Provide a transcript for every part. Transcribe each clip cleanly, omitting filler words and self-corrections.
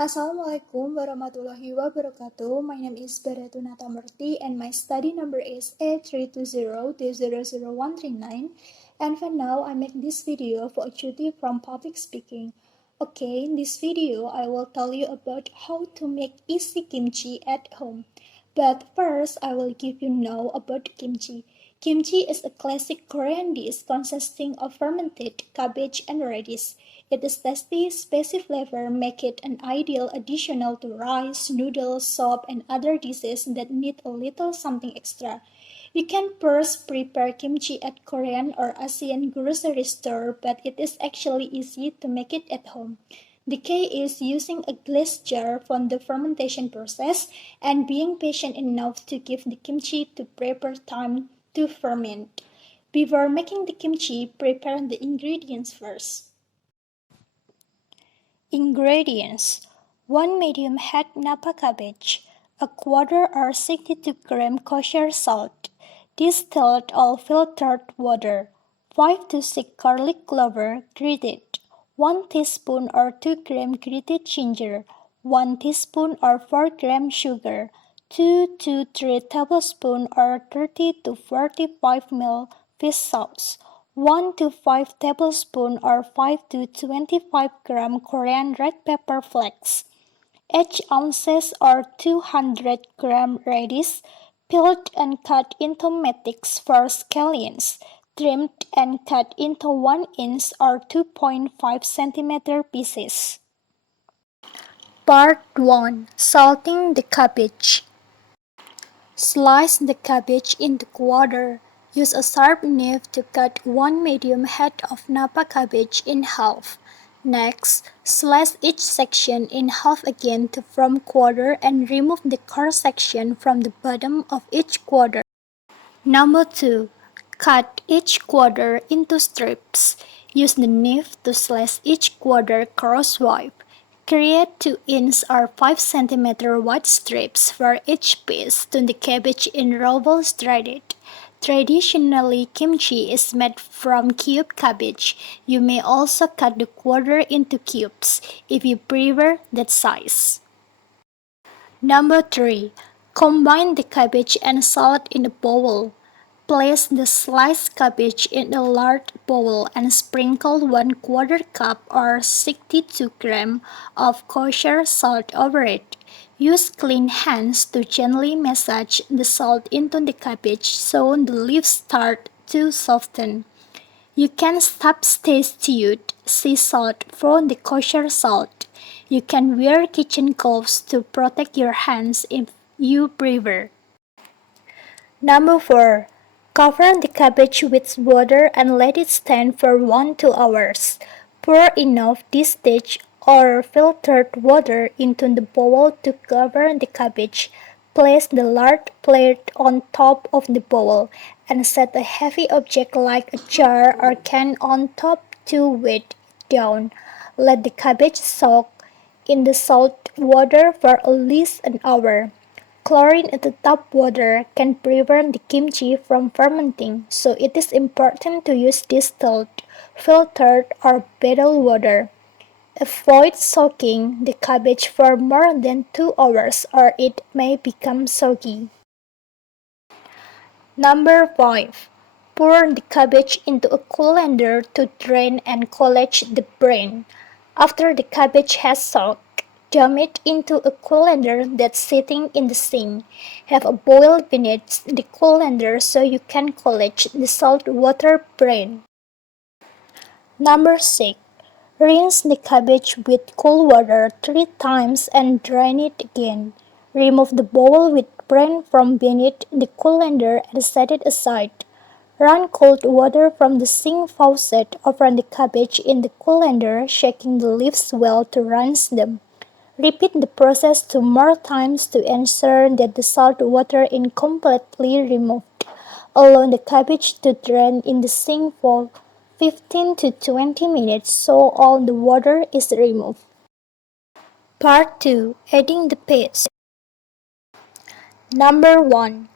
Assalamualaikum warahmatullahi wabarakatuh. My name is Bharatu Nata Murti and my study number is A320200139. And for now, I make this video for a duty from public speaking. Okay, in this video, I will tell you about how to make easy kimchi at home. But first, I will give you know about kimchi. Kimchi is a classic Korean dish consisting of fermented cabbage and radish. Its tasty, spicy flavor make it an ideal addition to rice, noodles, soup, and other dishes that need a little something extra. You can first prepare kimchi at Korean or Asian grocery store, but it is actually easy to make it at home. The key is using a glass jar for the fermentation process and being patient enough to give the kimchi to proper time to ferment. Before making the kimchi, prepare the ingredients first. Ingredients: 1 medium head Napa cabbage, a quarter or 62-gram kosher salt, distilled or filtered water, 5 to 6 garlic clover grated, 1 teaspoon or 2 gram grated ginger, 1 teaspoon or 4 gram sugar, 2 to 3 tablespoons or 30 to 45 ml fish sauce, 1 to 5 tablespoons or 5 to 25 gram Korean red pepper flakes, 8 ounces or 200 gram radish, peeled and cut into matrix for scallions, trimmed and cut into 1 inch or 2.5 centimeter pieces. Part 1. Salting the cabbage. Slice the cabbage into quarter. Use a sharp knife to cut 1 medium head of Napa cabbage in half. Next, slice each section in half again to form quarter and remove the core section from the bottom of each quarter. Number 2. Cut each quarter into strips. Use the knife to slice each quarter crosswise. Create 2-inch or 5 cm wide strips for each piece to the cabbage in rolls threaded. Traditionally, kimchi is made from cube cabbage. You may also cut the quarter into cubes if you prefer that size. Number 3. Combine the cabbage and salt in a bowl. Place the sliced cabbage in a large bowl and sprinkle 1/4 cup or 62 grams of kosher salt over it. Use clean hands to gently massage the salt into the cabbage so the leaves start to soften. You can substitute sea salt for the kosher salt. You can wear kitchen gloves to protect your hands if you prefer. Number 4. Cover the cabbage with water and let it stand for 1-2 hours. Pour enough distilled or filtered water into the bowl to cover the cabbage. Place the large plate on top of the bowl and set a heavy object like a jar or can on top to weight it down. Let the cabbage soak in the salt water for at least an hour. Chlorine in the tap water can prevent the kimchi from fermenting, so it is important to use distilled, filtered, or bottled water. Avoid soaking the cabbage for more than 2 hours or it may become soggy. Number 5. Pour the cabbage into a colander to drain and collect the brine. After the cabbage has soaked, dump it into a colander that's sitting in the sink. Have a boil beneath the colander so you can collect the salt water brine. Number 6. Rinse the cabbage with cool water 3 times and drain it again. Remove the bowl with brine from beneath the colander and set it aside. Run cold water from the sink faucet over the cabbage in the colander, shaking the leaves well to rinse them. Repeat the process 2 more times to ensure that the salt water is completely removed. Allow the cabbage to drain in the sink for 15 to 20 minutes so all the water is removed. Part 2. Adding the paste. Number 1.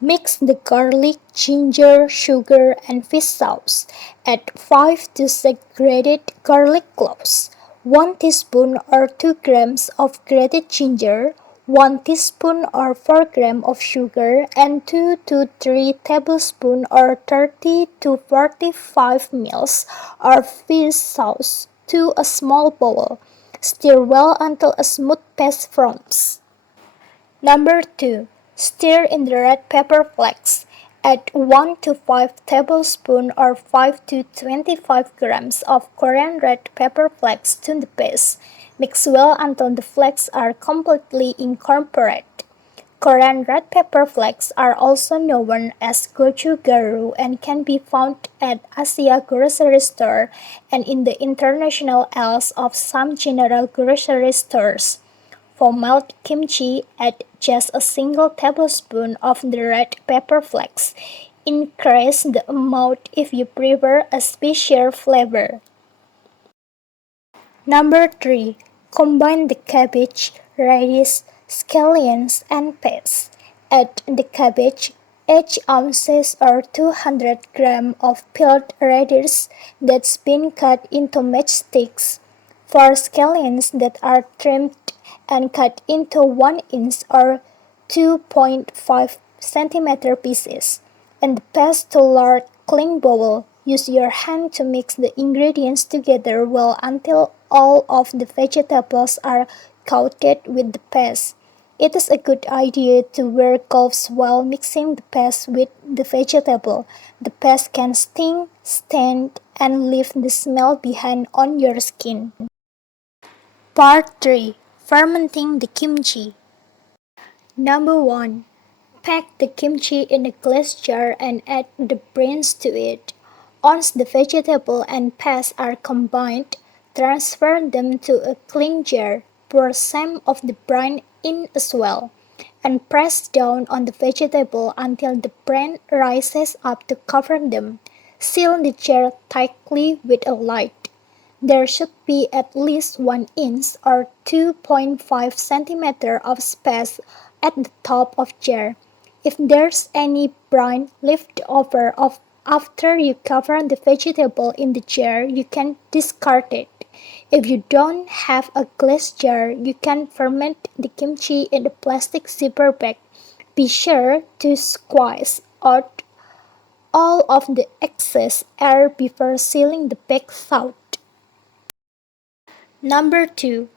Mix the garlic, ginger, sugar, and fish sauce. Add 5 to 6 grated garlic cloves, 1 teaspoon or 2 grams of grated ginger, 1 teaspoon or 4 grams of sugar, and 2 to 3 tablespoons or 30 to 45 ml of fish sauce to a small bowl. Stir well until a smooth paste forms. Number 2. Stir in the red pepper flakes. Add 1 to 5 tablespoons or 5 to 25 grams of Korean red pepper flakes to the paste. Mix well until the flakes are completely incorporated. Korean red pepper flakes are also known as gochugaru and can be found at Asia grocery store and in the international aisles of some general grocery stores. For mild kimchi, add just a single tablespoon of the red pepper flakes. Increase the amount if you prefer a spicier flavor. Number 3. Combine the cabbage, radish, scallions, and peas. Add the cabbage, 8 ounces or 200 grams of peeled radish that's been cut into matchsticks. 4 scallions that are trimmed and cut into 1 inch or 2.5 centimeter pieces. And pass to large clean bowl. Use your hand to mix the ingredients together well until all of the vegetables are coated with the paste. It is a good idea to wear gloves while mixing the paste with the vegetable. The paste can sting, stain, and leave the smell behind on your skin. Part 3. Fermenting the kimchi. Number 1. Pack the kimchi in a glass jar and add the brains to it. Once the vegetable and paste are combined, transfer them to a clean jar. Pour some of the brine in as well, and press down on the vegetable until the brine rises up to cover them. Seal the jar tightly with a lid. There should be at least 1 inch or 2.5 centimeters of space at the top of jar. If there's any brine left over after you cover the vegetable in the jar, you can discard it. If you don't have a glass jar, you can ferment the kimchi in a plastic zipper bag. Be sure to squeeze out all of the excess air before sealing the bag shut. Number 2.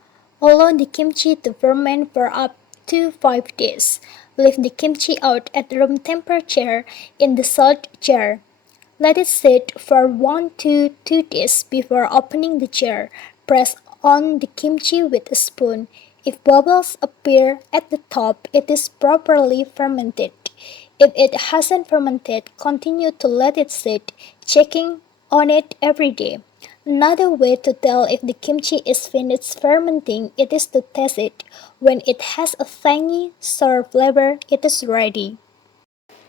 Allow the kimchi to ferment for up to 5 days. Leave the kimchi out at room temperature in the salt jar. Let it sit for 1 to 2 days before opening the jar. Press on the kimchi with a spoon. If bubbles appear at the top, it is properly fermented. If it hasn't fermented, continue to let it sit, checking on it every day. Another way to tell if the kimchi is finished fermenting it is to taste it. When it has a tangy, sour flavor, it is ready.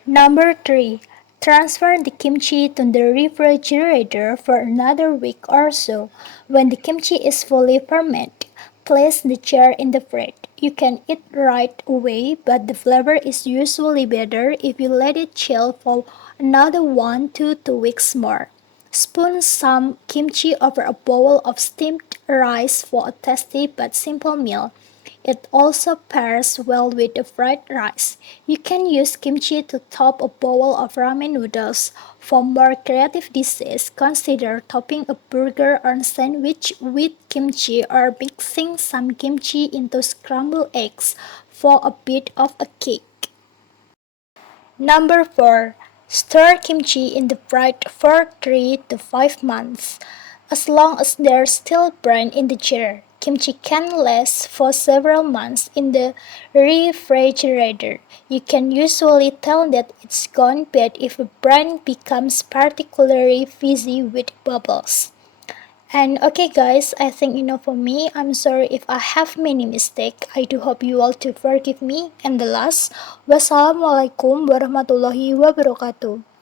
Number 3. Transfer the kimchi to the refrigerator for another week or so. When the kimchi is fully fermented, place the jar in the fridge. You can eat right away, but the flavor is usually better if you let it chill for another 1 to 2 weeks more. Spoon some kimchi over a bowl of steamed rice for a tasty but simple meal. It also pairs well with the fried rice. You can use kimchi to top a bowl of ramen noodles. For more creative dishes, consider topping a burger or sandwich with kimchi or mixing some kimchi into scrambled eggs for a bit of a kick. Number 4. Store kimchi in the fridge for 3 to 5 months. As long as there's still brine in the jar, kimchi can last for several months in the refrigerator. You can usually tell that it's gone bad if a brine becomes particularly fizzy with bubbles. And okay guys, I think enough for me. I'm sorry if I have many mistakes. I do hope you all to forgive me. And the last, wassalamualaikum warahmatullahi wabarakatuh.